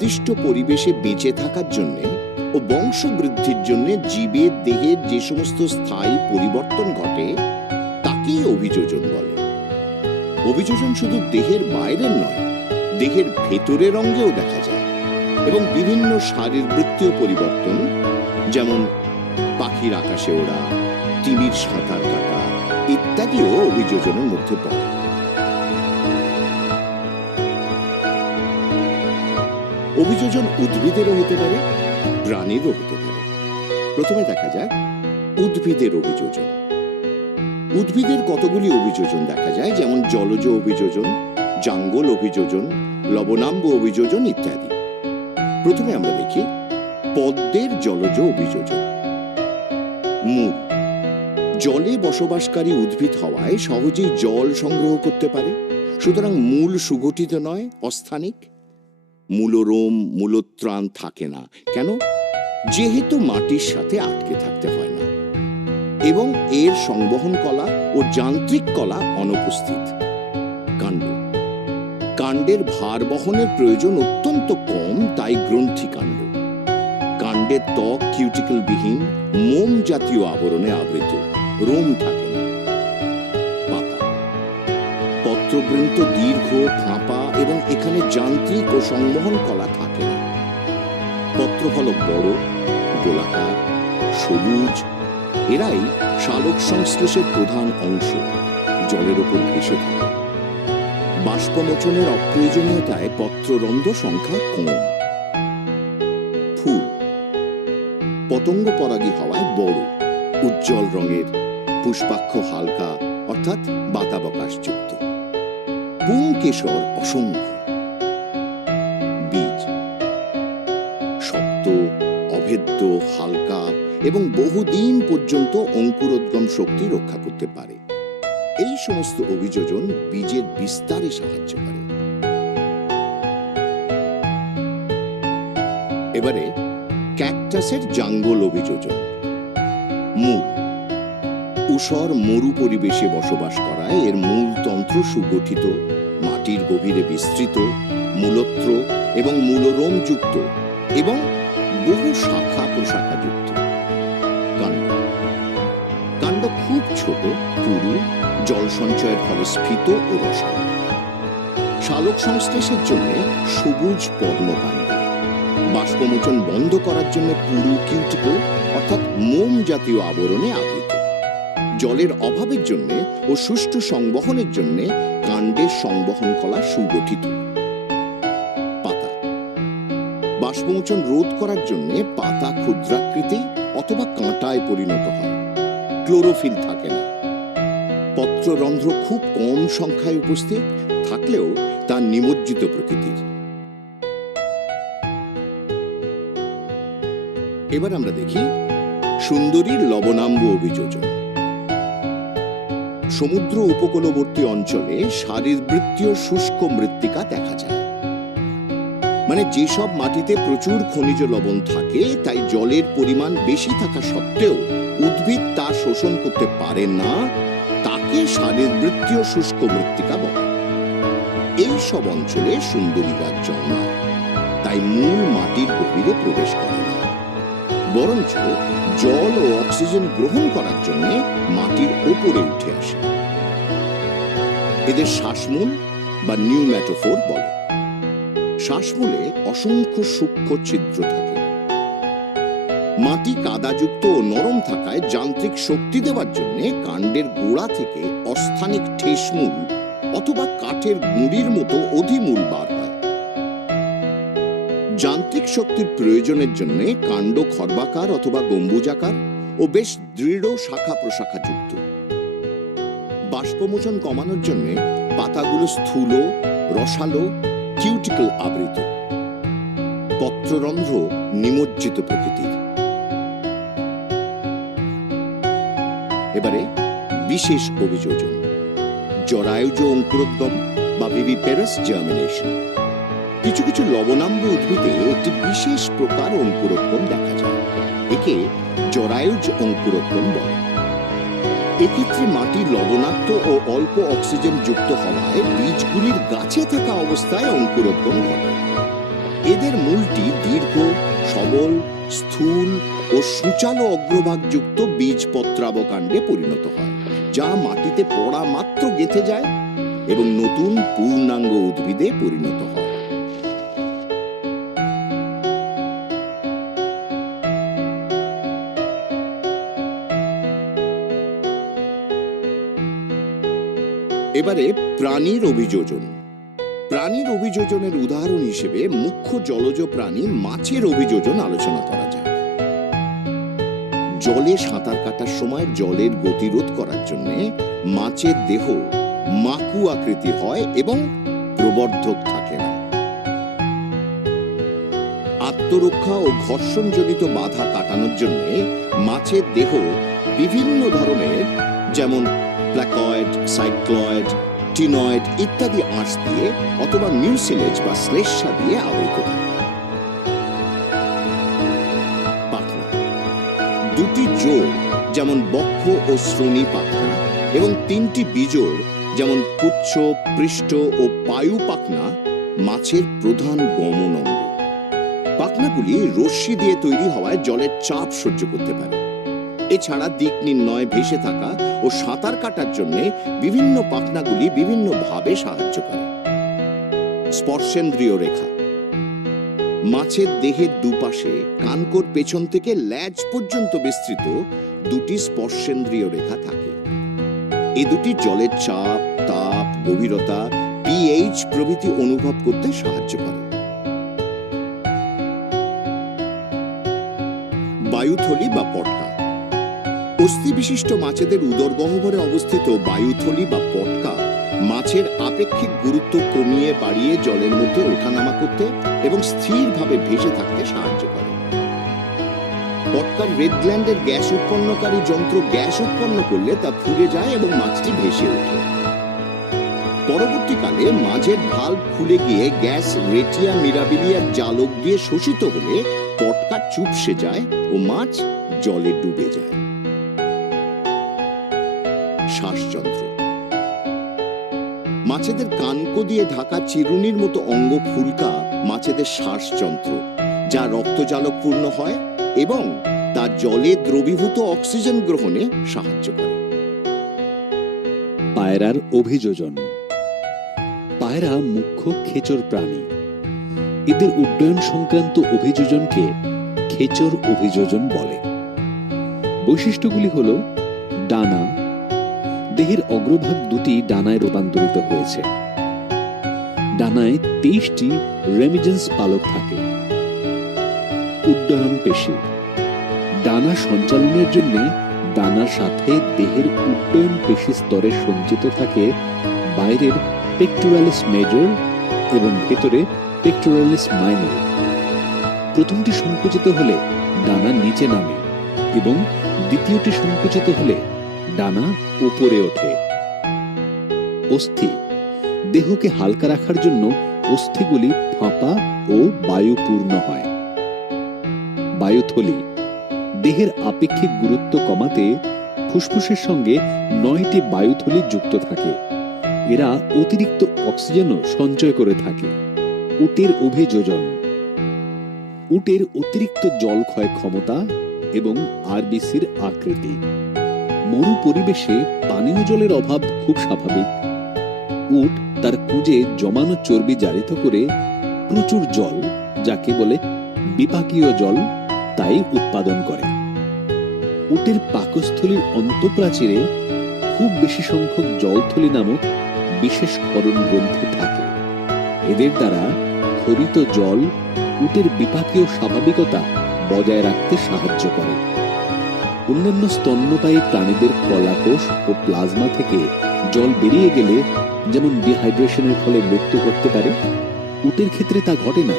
নির্দিষ্ট পরিবেশে বেঁচে থাকার জন্য ও বংশবৃদ্ধির জন্য জীবের দেহের যে সমস্ত স্থায়ী পরিবর্তন ঘটে তাকেই অভিযোজন বলে। অভিযোজন শুধু দেহের বাইরের নয়, দেহের ভেতরের অঙ্গেও দেখা যায় এবং বিভিন্ন শারীরবৃত্তীয় পরিবর্তন, যেমন পাখির আকাশে ওড়া, তিমির সাঁতার কাটা ইত্যাদিও অভিযোজনের মধ্যে পড়ে। অভিযোজন উদ্ভিদেরও হতে পারে, প্রাণীরও হতে পারে। প্রথমে দেখা যাক উদ্ভিদের অভিযোজন। উদ্ভিদের কতগুলি অভিযোজন দেখা যায়, যেমন জলজ অভিযোজন, জাঙ্গল অভিযোজন, লবণাম্ব অভিযোজন ইত্যাদি। প্রথমে আমরা দেখি পদ্মের জলজ অভিযোজন। মূল জলে বসবাসকারী উদ্ভিদ হওয়ায় সহজেই জল সংগ্রহ করতে পারে, সুতরাং মূল সুগঠিত নয়, অস্থানিক। মূলরোম, মূলত্রাণ থাকে না। কেন? যেহেতু মাটির সাথে আটকে থাকতে হয় না এবং এর সংবহন কলা ও যান্ত্রিক কলা অনুপস্থিত। কাণ্ড কাণ্ডের ভার বহনের প্রয়োজন অত্যন্ত কম, তাই গ্রন্থিকাণ্ড। কাণ্ডের ত্বক কিউটিকল বিহীন মোম জাতীয় আবরণে আবৃত, রোম থাকে না। পাতা পত্রবৃন্ত দীর্ঘ, ফাঁপা এবং এখানে যান্ত্রিক ও সংবহন কলা থাকে না। পত্রফলক বড়, গোলাকার, সবুজ। এরাই শালক সংশ্লেষের প্রধান অংশ, জলের ওপর ভেসে থাকে। বাষ্পমোচনের অপ্রয়োজনীয়তায় পত্ররন্ধ্র সংখ্যা কম। ফুল পতঙ্গ পরাগী হওয়ায় বড়, উজ্জ্বল রঙের, পুষ্পাক্ষ হালকা অর্থাৎ বাতাবকাশযুক্ত। পুংকেশর অসংখ্য। বীজ শক্ত, অভেদ্য, হালকা এবং বহুদিন পর্যন্ত অঙ্কুরোদ্গম শক্তি রক্ষা করতে পারে। এই সমস্ত অভিযোজন বীজের বিস্তারে সাহায্য করে। এবারে ক্যাকটাসের জাঙ্গল অভিযোজন। মূল ঊষর মরু পরিবেশে বসবাস করায় এর মূলতন্ত্র সুগঠিত, মাটির গভীরে বিস্তৃত, মূলত্র এবং মূলরোম যুক্ত এবং বহু শাখা প্রশাখাযুক্ত। কাণ্ড কাণ্ড খুব ছোট, পুরু, জল সঞ্চয়ের ফলে স্ফীত ও রসালো। শালক সংশ্লেষের জন্য সবুজ পর্ণকাণ্ড। বাষ্পমোচন বন্ধ করার জন্য পুরু কিউটিকল অর্থাৎ মোম জাতীয় আবরণে আবৃত। জলের অভাবের জন্য ও সুষ্ঠু সংবহনের জন্য কাণ্ডের সংবহন কলা সুগঠিত। পাতা বাষ্পমোচন রোধ করার জন্য পাতা ক্ষুদ্রাকৃতি অথবা কাঁটায় পরিণত হয়। ক্লোরোফিল থাকে না। পত্ররন্ধ্র খুব কম সংখ্যায় উপস্থিত থাকলেও তা নিমজ্জিত প্রকৃতির। এবার আমরা দেখি সুন্দরীর লবণাম্ব অভিযোজন। সমুদ্র উপকূলবর্তী অঞ্চলে শারীরবৃত্তীয় শুষ্ক মৃত্তিকা দেখা যায়। মানে যেসব মাটিতে প্রচুর খনিজ লবণ থাকে, তাই জলের পরিমাণ বেশি থাকা সত্ত্বেও উদ্ভিদ তা শোষণ করতে পারে না, তাকে শারীরবৃত্তীয় শুষ্ক মৃত্তিকা বলে। এই সব অঞ্চলে সুন্দরী গাছ জন্মায়, তাই মূল মাটির গভীরে প্রবেশ করে না, বরঞ্চ জল ও অক্সিজেন গ্রহণ করার জন্য মাটির ওপরে উঠে আসে। এদের শ্বাসমূল বা নিউম্যাটোফোর বলে। শ্বাসমূলে অসংখ্য সূক্ষ্ম ছিদ্র থাকে। মাটি কাদাযুক্ত ও নরম থাকায় যান্ত্রিক শক্তি দেওয়ার জন্য কাণ্ডের গোড়া থেকে অস্থানিক ঠেসমূল অথবা কাঠের গুঁড়ির মতো অধিমূল বার হয়। যান্ত্রিক শক্তির প্রয়োজনের জন্য কাণ্ড খর্বাকার অথবা গম্বুজাকার ও বেশ দৃঢ় শাখা প্রশাখা যুক্ত। বাষ্পমোচন কমানোর জন্য পাতাগুলো স্থূল, রসালো, কিউটিকল আবৃত। পত্ররন্ধ্র নিমজ্জিত প্রকৃতির। এবারে বিশেষ অভিযোজন, জরায়ুজ অঙ্কুরোদ্গম বা ভিভিপেরাস জার্মিনেশন। কিছু কিছু লবণাম্ব উদ্ভিদে একটি বিশেষ প্রকার অঙ্কুরোদ্গম দেখা যায়। একে জরায়ুজ অঙ্কুরোদ্গম বলে। এক্ষেত্রে মাটি লবণাক্ত ও অল্প অক্সিজেন যুক্ত হওয়ায় বীজগুলির গাছে থাকা অবস্থায় অঙ্কুরোদ্গম ঘটে। এদের মূলটি দীর্ঘ, সবল, স্থূল ও সূচালো অগ্রভাগযুক্ত বীজপত্রাবকাণ্ডে পরিণত হয়, যা মাটিতে পড়া মাত্র গেঁথে যায় এবং নতুন পূর্ণাঙ্গ উদ্ভিদে পরিণত হয়। এবারে প্রাণীর অভিযোজন। প্রাণীর অভিযোজনের উদাহরণ হিসেবে মুখ্য জলজ প্রাণী মাছের অভিযোজন আলোচনা করা যায়। জলে সাঁতার কাটার সময় জলের গতিরোধ করার জন্য মাছের দেহ মাকু আকৃতি হয় এবং প্রবর্ধক থাকে না। আত্মরক্ষা ও ঘর্ষণজনিত বাধা কাটানোর জন্য মাছের দেহ বিভিন্ন ধরনের, যেমন প্ল্যাকয়েড, সাইক্লয়েড, টিনয়েড ইত্যাদি আঁশ দিয়ে অথবা মিউসিলেজ বা শ্লেষ্মা দিয়ে আবৃত থাকে। পাখনা দুটি জোড় যেমন বক্ষ ও শ্রোণী পাখনা এবং তিনটি বিজোড় যেমন পুচ্ছ, পৃষ্ঠ ও পায়ু পাখনা মাছের প্রধান গমন অঙ্গ। পাখনাগুলি রশ্মি দিয়ে তৈরি হওয়ায় জলের চাপ সহ্য করতে পারে। এছাড়া দিক নির্ণয়, ভেসে থাকা ও সাঁতার কাটার জন্য বিভিন্ন পাখনাগুলি বিভিন্নভাবে সাহায্য করে। স্পর্শেন্দ্রিয় রেখা মাছের দেহের দুপাশে কানকোর পেছন থেকে ল্যাজ পর্যন্ত বিস্তৃত দুটি স্পর্শেন্দ্রিয় রেখা থাকে। এ দুটি জলের চাপ, তাপ, গভীরতা, পিএইচ প্রভৃতি অনুভব করতে সাহায্য করে। বায়ুথলি বা পটকা অস্থি বিশিষ্ট মাছেদের উদরগহ্বরে অবস্থিত বায়ুথলি বা পটকা মাছের আপেক্ষিক গুরুত্ব কমিয়ে বাড়িয়ে জলের মধ্যে ওঠানামা করতে এবং স্থিরভাবে ভেসে থাকতে সাহায্য করে। পটকার রেড গ্ল্যান্ডের গ্যাস উৎপন্নকারী যন্ত্র গ্যাস উৎপন্ন করলে তা ফুলে যায় এবং মাছটি ভেসে ওঠে। পরবর্তীকালে মাঝের ভালভ খুলে গিয়ে গ্যাস রেটিয়া মিরাবিলিয়ার জালক দিয়ে শোষিত হলে পটকা চুপসে যায় ও মাছ জলে ডুবে যায়। শ্বাসযন্ত্র মাছেদের কানকো দিয়ে ঢাকা চিরুনির মতো অঙ্গ ফুলকা মাছেদের শ্বাসযন্ত্র, যা রক্তজালকপূর্ণ হয় এবং তা জলে দ্রবীভূত অক্সিজেন গ্রহণে সাহায্য করে। পায়রার অভিযোজন। পায়রা মুখ্য খেচর প্রাণী। এদের উড্ডয়ন সংক্রান্ত অভিযোজনকে খেচর অভিযোজন বলে। বৈশিষ্ট্যগুলি হল ডানা, দেহের অগ্রভাগ দুটি ডানায় রূপান্তরিত হয়েছে। ডানায় 23টি রেমিজেন্স পালক থাকে। উড্ডয়ন পেশি, ডানা সঞ্চালনের জন্য ডানার সাথে দেহের উড্ডয়ন পেশি স্তরে সঞ্চিত থাকে বাইরের পেক্টোরালিস মেজর এবং ভেতরে পেক্টোরালিস মাইনর। প্রথমটি সংকুচিত হলে ডানা নিচে নামে এবং দ্বিতীয়টি সংকুচিত হলে ডানা উপরে ওঠে। অস্থি, দেহকে হালকা রাখার জন্য অস্থিগুলি ফাঁপা ও বায়ুপূর্ণ হয়। বায়ুথলি, দেহের আপেক্ষিক গুরুত্ব কমাতে ফুসফুসের সঙ্গে 9টি বায়ুথলি যুক্ত থাকে। এরা অতিরিক্ত অক্সিজেনও সঞ্চয় করে থাকে। উটের অভিযোজন। উটের অতিরিক্ত জল ক্ষয় ক্ষমতা এবং আরবিসির আকৃতি। মরু পরিবেশে পানীয় জলের অভাব খুব স্বাভাবিক। উট তার কুঁজে জমানো চর্বি জারিত করে প্রচুর জল, যাকে বলে বিপাকীয় জল, তাই উৎপাদন করে। উটের পাকস্থলীর অন্তঃপ্রাচীরে খুব বেশি সংখ্যক জলথলি নামক বিশেষ ক্ষরণ গ্রন্থি থাকে। এদের দ্বারা ক্ষরিত জল উটের বিপাকীয় স্বাভাবিকতা বজায় রাখতে সাহায্য করে। অন্যান্য স্তন্যপায়ী প্রাণীদের কলাকোষ ও প্লাজমা থেকে জল বেরিয়ে গেলে যেমন ডিহাইড্রেশনের ফলে মৃত্যু ঘটতে পারে, উটের ক্ষেত্রে তা ঘটে না।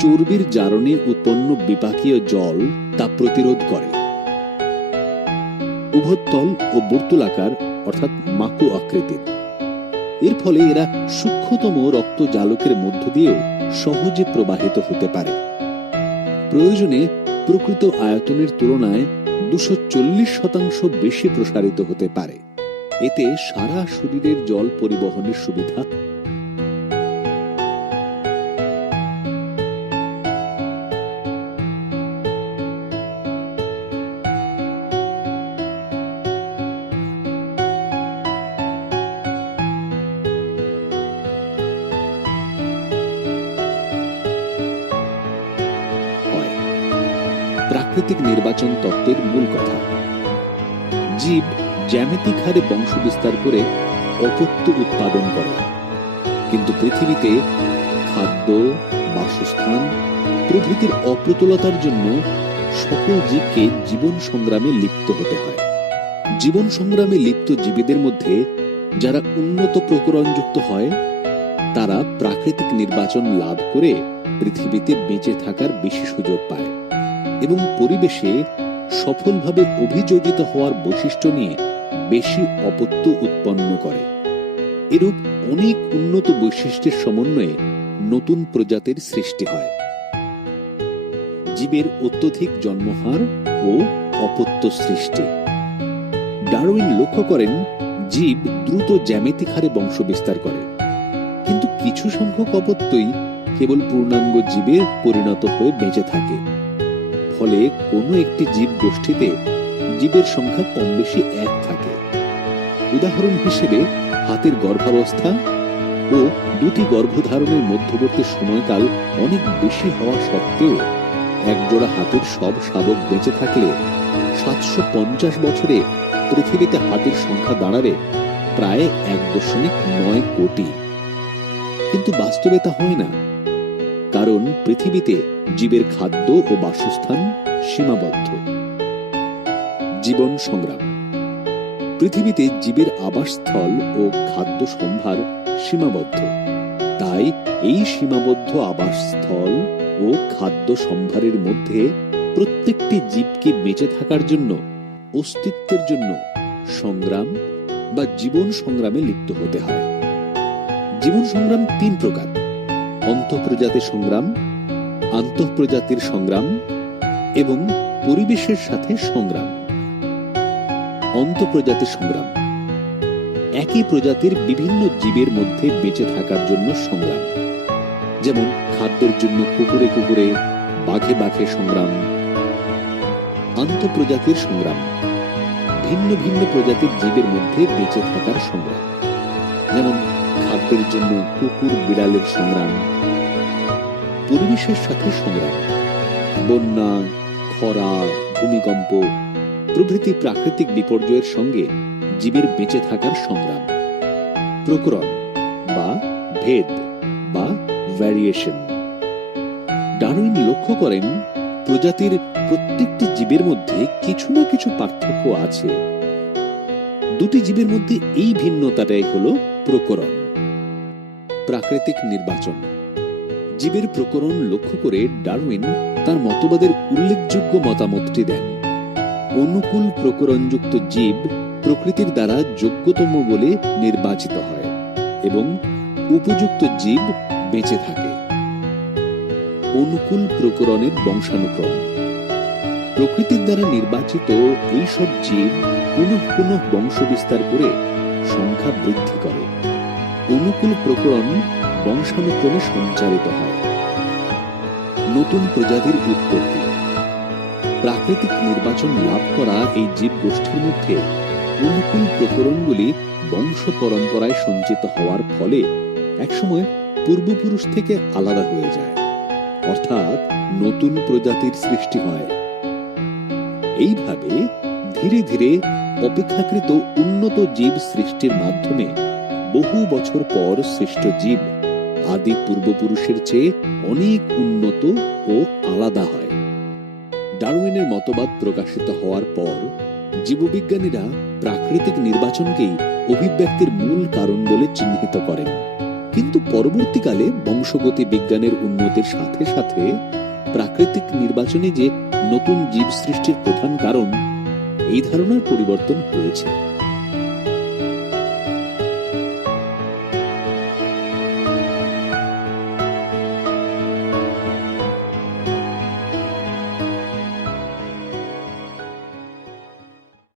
চর্বির জারণে উৎপন্ন বিপাকীয় জল তা প্রতিরোধ করে। উভতল ও বর্তুলাকার অর্থাৎ মাকু আকৃতির। এর ফলে এরা সূক্ষ্মতম রক্ত জালকের মধ্য দিয়েও সহজে প্রবাহিত হতে পারে। প্রয়োজনে প্রকৃত আয়তনের তুলনায় 240% বেশি প্রসারিত হতে পারে। এতে সারা শরীরের জল পরিবহনের সুবিধা। প্রাকৃতিক নির্বাচন তত্ত্বের মূল কথা। জীব জ্যামিতিক হারে বংশ বিস্তার করে অপত্য উৎপাদন করে, কিন্তু পৃথিবীতে খাদ্য, বাসস্থান প্রভৃতির অপ্রতুলতার জন্য সকল জীবকে জীবন সংগ্রামে লিপ্ত হতে হয়। জীবন সংগ্রামে লিপ্ত জীবীদের মধ্যে যারা উন্নত প্রকরণযুক্ত হয়, তারা প্রাকৃতিক নির্বাচন লাভ করে পৃথিবীতে বেঁচে থাকার বেশি সুযোগ পায় এবং পরিবেশে সফলভাবে অভিযোজিত হওয়ার বৈশিষ্ট্য নিয়ে বেশি অপত্য উৎপন্ন করে। এরূপ অনেক উন্নত বৈশিষ্ট্যের সমন্বয়ে নতুন প্রজাতির সৃষ্টি হয়। জীবের অত্যধিক জন্মহার ও অপত্য সৃষ্টি। ডারউইন লক্ষ্য করেন জীব দ্রুত জ্যামিতিক হারে বংশ বিস্তার করে, কিন্তু কিছু সংখ্যক অপত্যই কেবল পূর্ণাঙ্গ জীবে পরিণত হয়ে বেঁচে থাকে। ফলে কোনো একটি জীব গোষ্ঠীতে জীবের সংখ্যা কম বেশি এক থাকে। উদাহরণ হিসেবে হাতির গর্ভাবস্থা ও দুটি গর্ভধারণের মধ্যবর্তী সময়কাল অনেক বেশি হওয়া সত্ত্বেও একজোড়া হাতির সব শাবক বেঁচে থাকলে 750 বছরে পৃথিবীতে হাতির সংখ্যা দাঁড়াবে প্রায় 1.9 কোটি। কিন্তু বাস্তবে তা হয় না, কারণ পৃথিবীতে জীবের খাদ্য ও বাসস্থান সীমাবদ্ধ। জীবন সংগ্রাম। পৃথিবীতে জীবের আবাসস্থল ও খাদ্য সম্ভার সীমাবদ্ধ, তাই এই সীমাবদ্ধ আবাসস্থল ও খাদ্য সম্ভারের মধ্যে প্রত্যেকটি জীবকে বেঁচে থাকার জন্য, অস্তিত্বের জন্য সংগ্রাম বা জীবন সংগ্রামে লিপ্ত হতে হয়। জীবন সংগ্রাম 3 প্রকার: অন্তঃপ্রজাতির সংগ্রাম, আন্তঃপ্রজাতির সংগ্রাম এবং পরিবেশের সাথে সংগ্রাম। অন্তঃপ্রজাতির সংগ্রাম একই প্রজাতির বিভিন্ন জীবের মধ্যে বেঁচে থাকার জন্য সংগ্রাম, যেমন খাদ্যের জন্য কুকুরে কুকুরে, বাঘে বাঘে সংগ্রাম। আন্তঃপ্রজাতির সংগ্রাম ভিন্ন ভিন্ন প্রজাতির জীবের মধ্যে বেঁচে থাকার সংগ্রাম, যেমন খাদ্যের জন্য কুকুর বিড়ালের সংগ্রাম। পরিবেশের সাথে সংগ্রাম বন্যা, খরা, ভূমিকম্প প্রভৃতি প্রাকৃতিক বিপর্যয়ের সঙ্গে জীবের বেঁচে থাকার সংগ্রাম। প্রকরণ বা ভেদ বা ভ্যারিয়েশন। ডারউইন লক্ষ্য করেন প্রজাতির প্রত্যেকটি জীবের মধ্যে কিছু না কিছু পার্থক্য আছে। দুটি জীবের মধ্যে এই ভিন্নতাটাই হল প্রকরণ। প্রাকৃতিক নির্বাচন। জীবের প্রকরণ লক্ষ্য করে ডারউইন তার মতবাদের উল্লেখযোগ্য মতামতটি দেন। অনুকূল প্রকরণযুক্ত জীব প্রকৃতির দ্বারা যোগ্যতম বলে নির্বাচিত হয় এবং উপযুক্ত জীব বেঁচে থাকে। অনুকূল প্রকরণের বংশানুক্রম। প্রকৃতির দ্বারা নির্বাচিত এইসব জীব পুনঃ পুনঃ বংশ বিস্তার করে সংখ্যা বৃদ্ধি করে। অনুকূল প্রকরণ বংশানুক্রমে সঞ্চারিত হয়। নতুন প্রজাতির উৎপত্তি। প্রাকৃতিক নির্বাচন লাভ করা এই জীব গোষ্ঠীর মধ্যে অনুকূল প্রকরণগুলি বংশ পরম্পরায় সঞ্চিত হওয়ার ফলে একসময় পূর্বপুরুষ থেকে আলাদা হয়ে যায়, অর্থাৎ নতুন প্রজাতির সৃষ্টি হয়। এইভাবে ধীরে ধীরে অপেক্ষাকৃত উন্নত জীব সৃষ্টির মাধ্যমে বহু বছর পর সৃষ্ট জীব আদি পূর্বপুরুষের চেয়ে অনেক উন্নত ও আলাদা হয়। ডারউইনের মতবাদ প্রকাশিত হওয়ার পর জীববিজ্ঞানীরা প্রাকৃতিক নির্বাচনকেই অভিব্যক্তির মূল কারণ বলে চিহ্নিত করেন। কিন্তু পরবর্তীকালে বংশগতি বিজ্ঞানের উন্নতির সাথে সাথে প্রাকৃতিক নির্বাচনে যে নতুন জীব সৃষ্টির প্রধান কারণ, এই ধারণার পরিবর্তন হয়েছে।